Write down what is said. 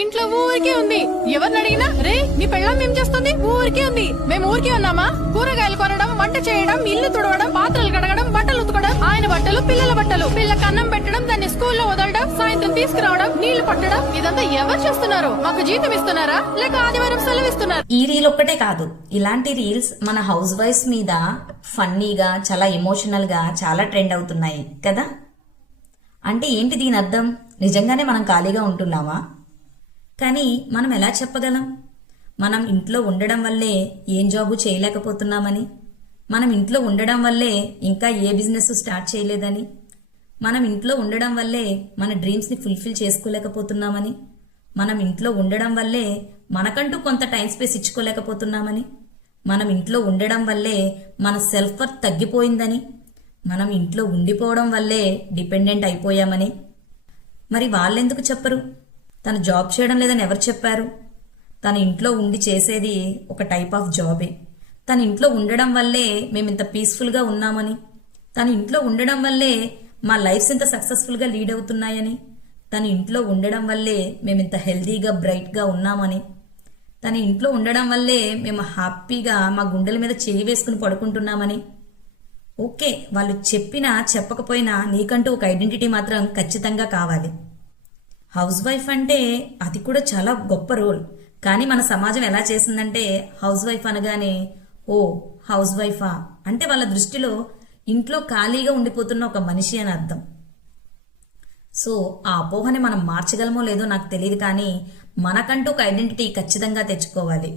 ఇంట్లో ఊరికే ఉంది. ఎవరిని అడిగినా రే నీ పెళ్ళాం ఏం చేస్తుంది, ఊరికే ఉంది. మేము ఊరికే ఉన్నామా? కూరగాయలు కొనడం, వంట చేయడం, ఇల్లు తుడవడం, పాత్రలు కడగడం, బట్టలు ఉతకడం, ఆయన బట్టలు, పిల్లల బట్టలు, పిల్లకి అన్నం పెట్టడం, దాన్ని స్కూల్లో వదలడం, సాయంత్రం తీసుకురావడం, నీళ్లు పట్టడం, ఇదంతా ఎవరు చేస్తున్నారు? మాకు జీతం ఇస్తున్నారా లేక ఆదివారం సెలవిస్తున్నారు? ఈ రీల్ ఒక్కటే కాదు, ఇలాంటి రీల్స్ మన హౌస్ వైఫ్స్ మీద ఫన్నీగా, చాలా ఎమోషనల్ గా చాలా ట్రెండ్ అవుతున్నాయి కదా. అంటే ఏంటి దీని అర్థం? నిజంగానే మనం ఖాళీగా ఉంటున్నామా? కానీ మనం ఎలా చెప్పగలం మనం ఇంట్లో ఉండడం వల్లే ఏం జాబు చేయలేకపోతున్నామని, మనం ఇంట్లో ఉండడం వల్లే ఇంకా ఏ బిజినెస్ స్టార్ట్ చేయలేదని, మనం ఇంట్లో ఉండడం వల్లే మన డ్రీమ్స్ని ఫుల్ఫిల్ చేసుకోలేకపోతున్నామని, మనం ఇంట్లో ఉండడం వల్లే మనకంటూ కొంత టైం స్పేస్ ఇచ్చుకోలేకపోతున్నామని, మనం ఇంట్లో ఉండడం వల్లే మన సెల్ఫ్ వర్త్ తగ్గిపోయిందని, మనం ఇంట్లో ఉండిపోవడం వల్లే డిపెండెంట్ అయిపోయామని. మరి వాళ్ళెందుకు చెప్పరు? తను జాబ్ చేయడం లేదని ఎవరు చెప్పారు? తను ఇంట్లో ఉండి చేసేది ఒక టైప్ ఆఫ్ జాబే. తను ఇంట్లో ఉండడం వల్లే మేము ఇంత పీస్ఫుల్గా ఉన్నామని, తను ఇంట్లో ఉండడం వల్లే మా లైఫ్స్ ఇంత సక్సెస్ఫుల్గా లీడ్ అవుతున్నాయని, తను ఇంట్లో ఉండడం వల్లే మేము ఇంత హెల్దీగా బ్రైట్గా ఉన్నామని, తన ఇంట్లో ఉండడం వల్లే మేము హ్యాపీగా మా గుండెల మీద చేయి వేసుకుని పడుకుంటున్నామని. ఓకే, వాళ్ళు చెప్పినా చెప్పకపోయినా నీకంటూ ఒక ఐడెంటిటీ మాత్రం ఖచ్చితంగా కావాలి. హౌస్ వైఫ్ అంటే అది కూడా చాలా గొప్ప రోల్. కానీ మన సమాజం ఎలా చేసిందంటే హౌస్ వైఫ్ అనగానే ఓ హౌస్ వైఫా అంటే వాళ్ళ దృష్టిలో ఇంట్లో ఖాళీగా ఉండిపోతున్న ఒక మనిషి అని అర్థం. సో ఆ అపోహని మనం మార్చగలమో లేదో నాకు తెలియదు, కానీ మనకంటూ ఒక ఐడెంటిటీ ఖచ్చితంగా తెచ్చుకోవాలి.